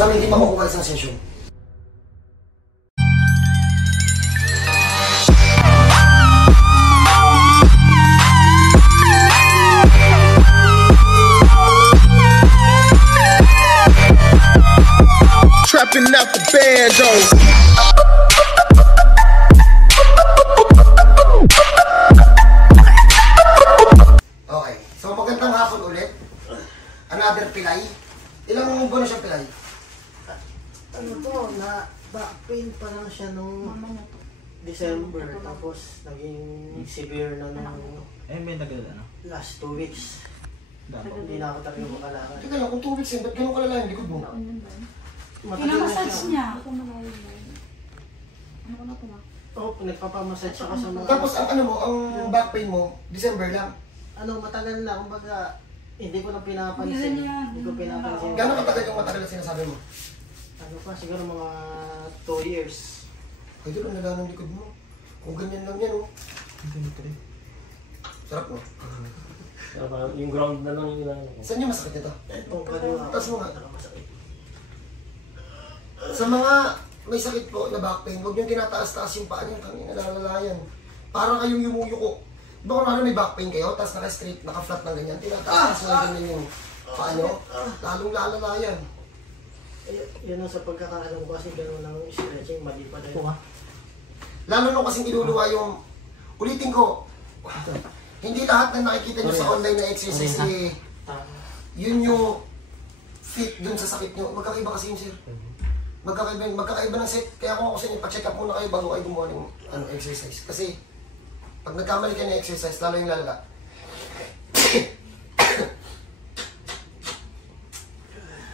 Dami hindi makukuha isang session. Trapping out the bando. Okay, so magandang hapon ulit. Another pilay. Ilang buwan na siyang pilay? Ano to, na back pain pa lang siya nung December, tapos naging severe na nung may tagal ano? last 2 weeks. Hindi na ako talaga makalakad. Teka lang, kung 2 weeks yun, ba't ganun kalala yung likod mo? Pinamassage niya. Oo, nagpapamassage ako sa mga... Tapos ang ano mo, ang back pain mo, December lang. Ano, matagal na, kumbaga, hindi ko na pinapansin. Hindi ko pinapansin. Gano'ng katagal yung matagal na sinasabi mo? Ano pa, siguro mga 2 years. Ay, doon ang nalaman ng likod mo. Kung ganyan lang yan, oh. Sarap, no? Yung ground na lang yung ilang ko. Saan yung masakit ito? Itong kaliwa. Taas mo nga. Masakit. Sa mga may sakit po na back pain, huwag niyong tinataas-taas yung paa niyo, kami nalalalayan. Para kayong yumuyuko. Diba kung ano may back pain kayo, tapos naka-straight, naka-flat na ganyan, tinataas na ganyan yung paa niyo, lalong lalalayan. Yun ang sa pagkakaalam ko kasi gano'n ng stretching, mali pa rin. Lalo nung kasing iluluwa yung, ulitin ko, hindi lahat na nakikita niyo sa online na exercise eh, yun yung fit dun sa sakit niyo. Magkakaiba kasi yun, sir. Magkakaiba ng set. Kaya kung ako sa inyo, pa-check up muna kayo bago kayo gumawa ng exercise. Kasi, pag nagkamali kayo ng exercise, lalo yung lalala.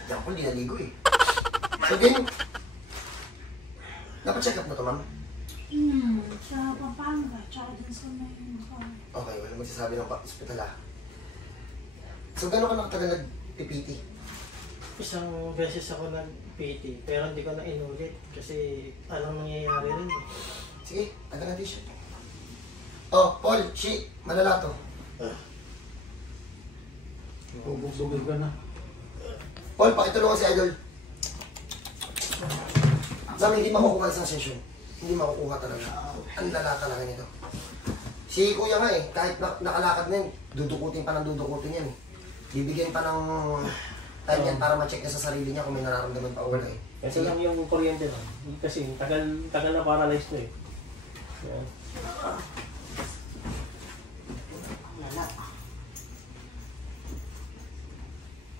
Diyan ko, hindi naligo eh. So then, napacheck up mo ito, ma'am? Sa Pampanga, tsaka dun sa may Okay, wala magsasabi ng hospital ah. So, gano'n ka nakatagal nag-PT? Isang beses ako nag-PT, pero hindi ko na inulit kasi anong nangyayari rin. Sige, tagal natin siya. Oh, Paul, shi, malala to. Bubog-bugil ka na. Paul, pakitulungan si Idol. Sabi, hindi makukuha isang session. Hindi makukuha talaga. Ang lala talaga nito. Si Kuya nga eh, kahit nakalakad na yun, dudukutin pa ng dudukutin yan eh. Bibigyan pa ng time yan para ma-check niya sa sarili niya kung may nararamdaman pa o wala eh. Kasi lang yung kuryente no? Kasi tagal na paralyzed to eh. Yeah.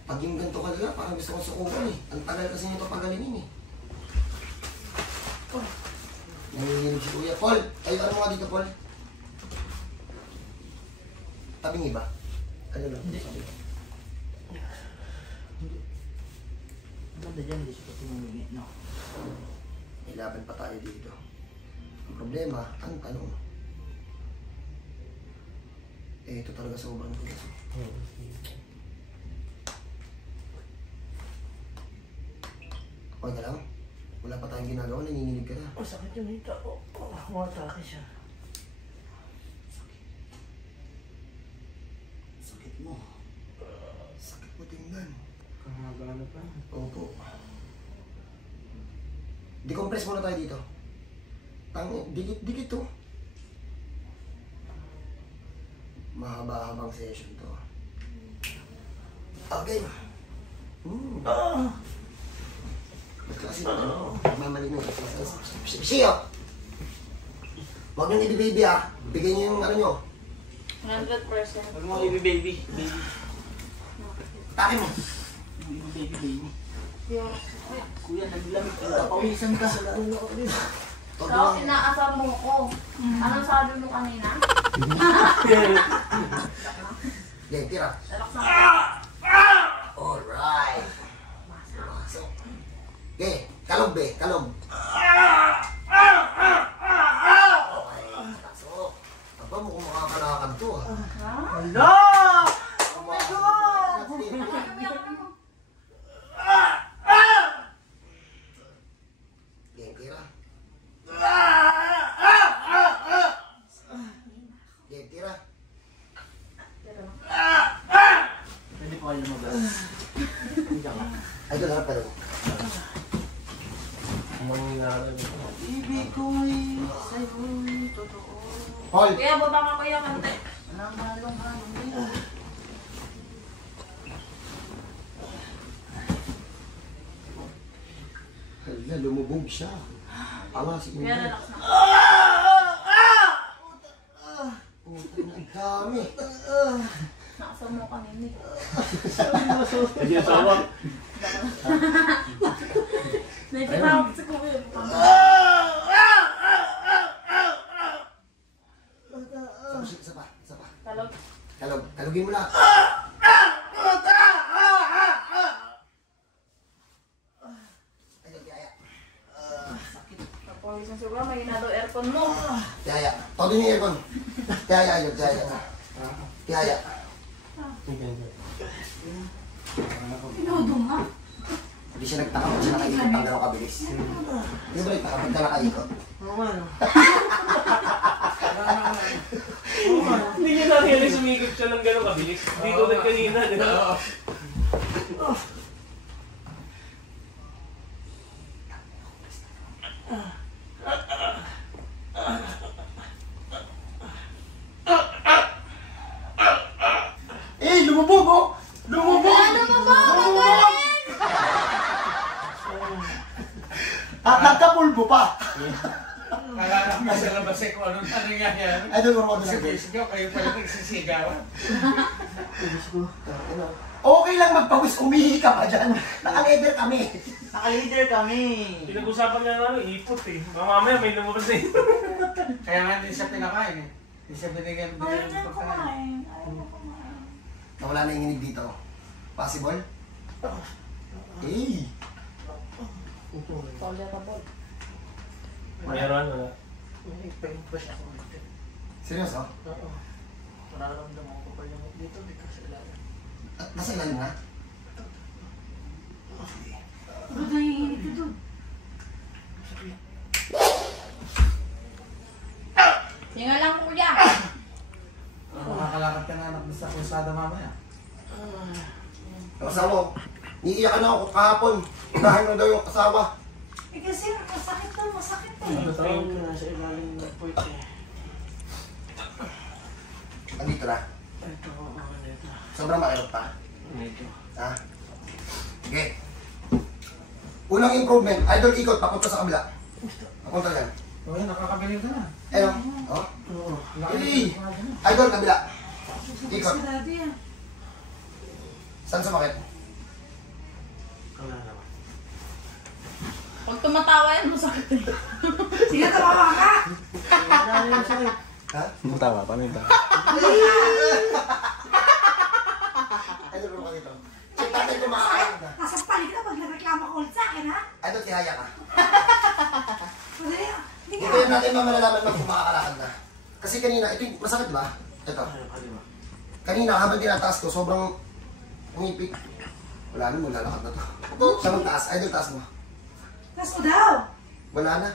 Pag yung ganito ka nila, parang gusto kong sukukan eh. Ang tagal kasi nito pagalingin eh. Nanginginig si Kuya. Paul, ayun ano mo nga dito, Paul? Tabing iba? Ano lang? Hindi. Maganda dyan, hindi siya tumulungin, no? May laban pa tayo dito. Ang problema, ang tanong. Eh, ito talaga sobrang tulas. Okay ka lang? Wala pa tayong ginagawa, nanginginig ka na. Masakit yung hita ko. Umatake siya. Sakit mo. Sakit mo tingnan. Kahagano pa. Opo. Decompress muna tayo dito. Dikit-dikit to. Mahaba-habang session to. Okay. Kasi mamali nyo. Siyo! Huwag nyo i-baby ah. Bigay nyo yung ano nyo. 100%. Huwag mo baby. Takin mo. Baby. Kuya, naglamig ka. Papawisan ka. So, inaasar mo ko. Anong sabi mo kanina? Okay, tira. Relax na. Alright. Masok. Okay, kalog be, kalog. Okay, pasok. Aba mo kung makakalakad to ah. Hala! Oh my God! Okay, tira. Okay, tira. Pwede pa kayo lumabas. Ay, doon harap ka doon. Sa'yo'y totoo. Paul. Kuya, baba ka kuya, kante. Namalong ka. Hala, lumubog siya. Ama si Kuya, Inday. relax na. Ang dami. Nakasama mo kanina. Hindi asawa. Nakikitawag sa kuya. Isa pa, isa pa. Talog. Talugin mo na. Ayun, tiyaya. Tapos yung siguro, may daw aircon mo. Tiyaya. Todo niyo yung aircon. Tiyaya, ayun, tiyaya. Tiyaya. Pinudong nga. Hindi siya nagtaka kung siya nakaikot ang gano'ng kabilis. Hindi ba nagtaka pag ka nakaikot? Oo nga, no? Hindi niya na sumikip siya ng gano'ng kabilis. Hindi tulad kanina, di ba? Lumubog oh! Lumubog! Lumubog! At nagkapulbo pa! Kala namin sa labas eh kung ano na nangyayari. Ay, doon mo ako Sige, kayo pala nagsisigawan. Okay lang magpawis, umihi ka pa dyan. Naka-leather kami. Naka-leader kami. Pinag-usapan nga nga, ipot eh. Mamaya may lumabas na yun. Kaya nga hindi siya pinakain eh. Hindi siya binigyan ng Ayaw na pagkain. kumain. Ayaw na kumain. Nawala na yung hinig dito. Possible? Eh! Tolerable. Meron, wala. May pain pa siya ako dito. Seryoso? Oo. Nararamdaman ko pa yung dito, dito sa ilalim. Nasa ilalim na? Ba't nangihinig ka doon? Tinga lang kuya. Makakalakad ka na anak sa kusada mamaya. Ang asawa, iiyak na ako kahapon. Unahin mo daw yung asawa. Eh kasi masakit to, masakit to. Pain ka na sa ilalim ng puwit eh. Andito na. Ito, dito. Sobrang makirot pa. Medyo. Ha? Sige. Unang improvement, idol ikot, papunta sa kabila. Papunta yan. O yan, nakakabilib ka na. Ayun. Oh. Oo. Eh! Idol, kabila. Ikot. Daddy ah. Saan sumakit? Wala naman. Pag tumatawa yan, masakit eh. Sige, tawawa ka! Wala yung sakit. Ha? Matawa, paano ito? Idol, rupa dito. Check natin kung makakain na. Nasampali ka pag nagreklamo ka ulit sa akin, ha? Idol, tihaya ka. Pwede, hindi Dito ka. yun natin mamalalaman mo kung makakalakad na. Kasi kanina, ito yung masakit ba? Ito. Kanina, habang tinataas ko, sobrang umipik. Wala na mo, lalakad na to. Siya magtaas. Idol, taas mo. Nas mo daw. Wala na.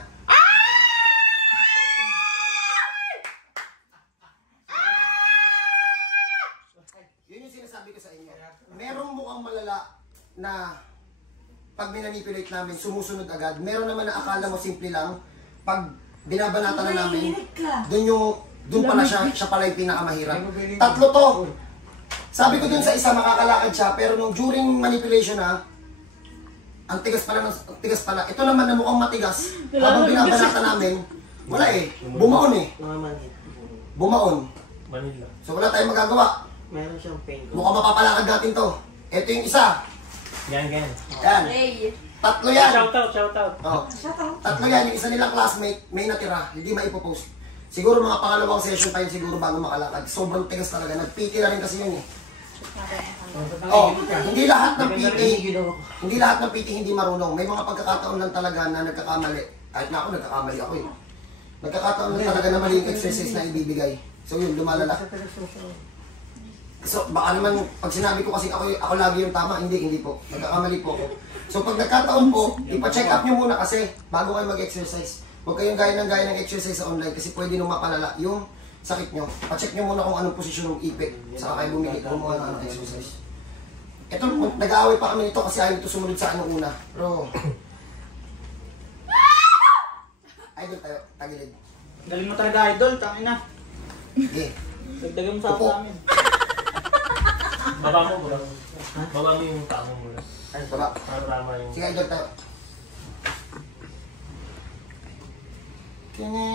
Yun yung sinasabi ko sa inyo. Merong mukhang malala na pag minanipulate namin, sumusunod agad. Meron naman na akala mo simple lang. Pag binabanata na namin, Nangihinig ka. doon pala siya pala yung pinakamahirap. Tatlo to. Sabi ko dun sa isa makakalakad siya, pero nung during manipulation na, ang tigas pala. Ito naman na mukhang matigas. Habang binabanata namin, wala eh. Bumaon eh. Mga manhid. Bumaon. Manila. So wala tayong magagawa. Meron siyang pain. Mukhang mapapalakad natin to. Ito yung isa. Yan. Yan. Ray. Tatlo yan. Shout out. Oh. Shut up. Tatlo yan. Yung isa nilang classmate, may natira. Hindi maipopost. Siguro mga pangalawang session pa yun siguro bago makalakad. Sobrang tigas talaga. Nag-PT na rin kasi yun eh. Oh, hindi lahat ng PT, hindi lahat ng PT hindi marunong. May mga pagkakataon lang talaga na nagkakamali. Kahit na ako, nagkakamali ako eh. Nagkakataon lang talaga na mali yung exercise na ibibigay. So yun, lumalala. So baka naman, pag sinabi ko kasi ako lagi yung tama, hindi po. Nagkakamali po ako. So pag nagkataon po, ipa-check up nyo muna kasi bago kayo mag-exercise. Huwag kayong gaya ng exercise sa online kasi pwede nung mapalala yung sakit nyo. Pa-check nyo muna kung anong posisyon ng ipik. Saka kayo gumawa ng exercise. Ito, nag-aaway pa kami nito kasi ayaw ito sumunod sa anong una. Pero, Idol tayo, tagilid. Galing mo talaga, idol. Tangina. Sige. Dagdagan mo sa Upo. amin. Baba mo, baba mo. Baba mo yung paa mo muna. Ay, baba. Para tama yung... Sige, idol tayo.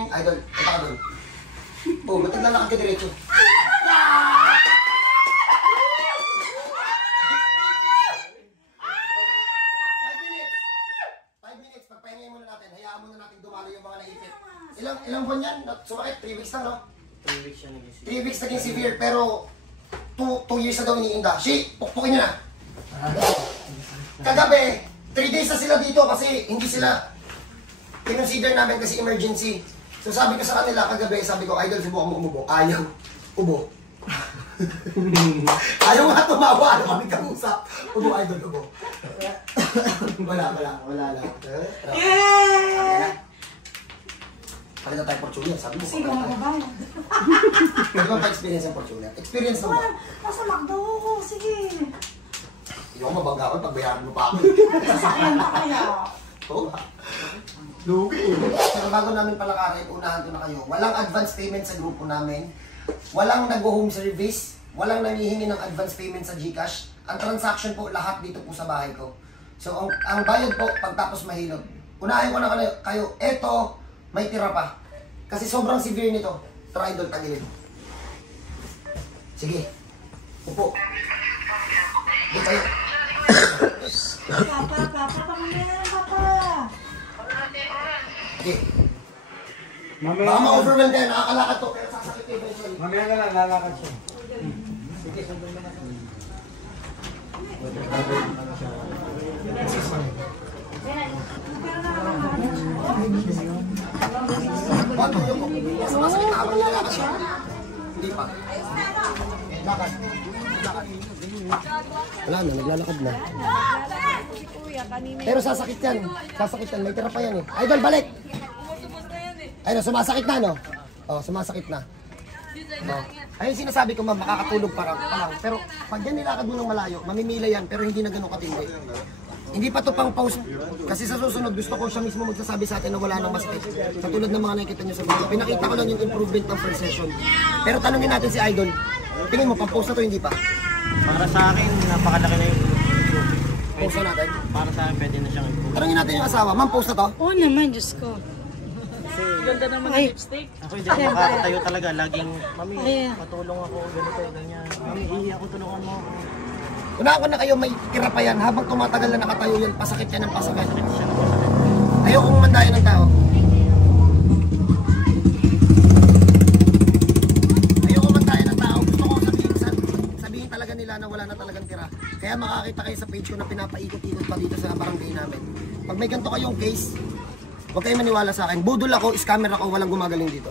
Idol, punta ka doon. Oh, ba't naglalakad ka diretso? 5 minutes, pagpahingay muna natin. Hayaan muna natin dumalo yung mga naipit. Ilang buwan yan? Sumakit? 3 weeks lang, no? 3 weeks siya naging 3 weeks naging severe, pero 2 years na daw iniinda. Shi, pukpukin nyo na. Kagabi, 3 days na sila dito kasi hindi sila kinonsider namin kasi emergency. So sabi ko sa kanila kagabi, sabi ko, idol, subukan mo umubo. Ayaw. Ubo. Ayaw nga tumawa. Ayaw kami kamusap. Ubo, idol, ubo. Wala lang. Yeah! Pakita tayo Fortuner, sabi mo. Sino ang babae? Ano ba pa-experience ang Fortuner? Experience mo ba? Nasa McDo. Sige. Hindi ako mabangga ko pag bayaran mo pa ako. Sasakyan ba kaya? Oo ba? Lugi eh. Pero bago namin palakarin, unahan ko na kayo. Walang advance payment sa grupo namin. Walang nag-home service. Walang nangihingi ng advance payment sa GCash. Ang transaction po, lahat dito po sa bahay ko. So, ang bayad po, pagtapos mahilot. Unahin ko na kayo, eto, may tira pa. Kasi sobrang severe nito. Try doon, tagilid. Sige. Upo. Upo kayo. Papa, pangalanan, papa. Okay. Baka ma-overwhelm kayo, nakakalakad to, pero sasakit kayo eventually. Mamaya na lang, lalakad siya. Sige, sundin mo na kami. Bato yung sumasakit na habang nilalakad siya. Hindi pa. Lakad. Wala na, naglalakad na. Pero sasakit yan. Sasakit yan. May tira pa yan eh. Idol, balik! Ayun, sumasakit na, no? Oh, sumasakit na. Oh. Ayun sinasabi ko, ma'am, makakatulog pa lang. Pero pag yan nilakad mo ng malayo, mamimila yan, pero hindi na ganun katindi. Hindi pa to pang post. Kasi sa susunod, gusto ko siya mismo magsasabi sa atin na wala nang masakit. Katulad ng mga nakikita niyo sa video. Pinakita ko lang yung improvement ng first session. Pero tanungin natin si Idol. Tingin mo, pang post na to, hindi pa? Para sa akin, napakalaki na yung Post na natin. para sa akin, pwede na siyang improve. Tanungin natin yung asawa. Ma'am, post na to? Oo naman, Diyos ko. Ganda naman ng lipstick. Ako hindi ako makakatayo talaga. Laging, mami, patulong ako, ganito, ganyan. Mami, hihi ako, tulungan mo ako. Unahan ko na kayo, may tira pa yan. Habang tumatagal na nakatayo yan, pasakit yan ng pasakit. Sakit siya ng masakit. Ayokong mandayan ng tao. Ayokong mandayan ng tao. Gusto ko sabihin talaga nila na wala na talagang tira. Kaya makakita kayo sa page ko na pinapaikot-ikot pa dito sa barangay namin. Pag may ganito kayong case, huwag kayo maniwala sa akin. Budol ako, scammer ako, walang gumagaling dito.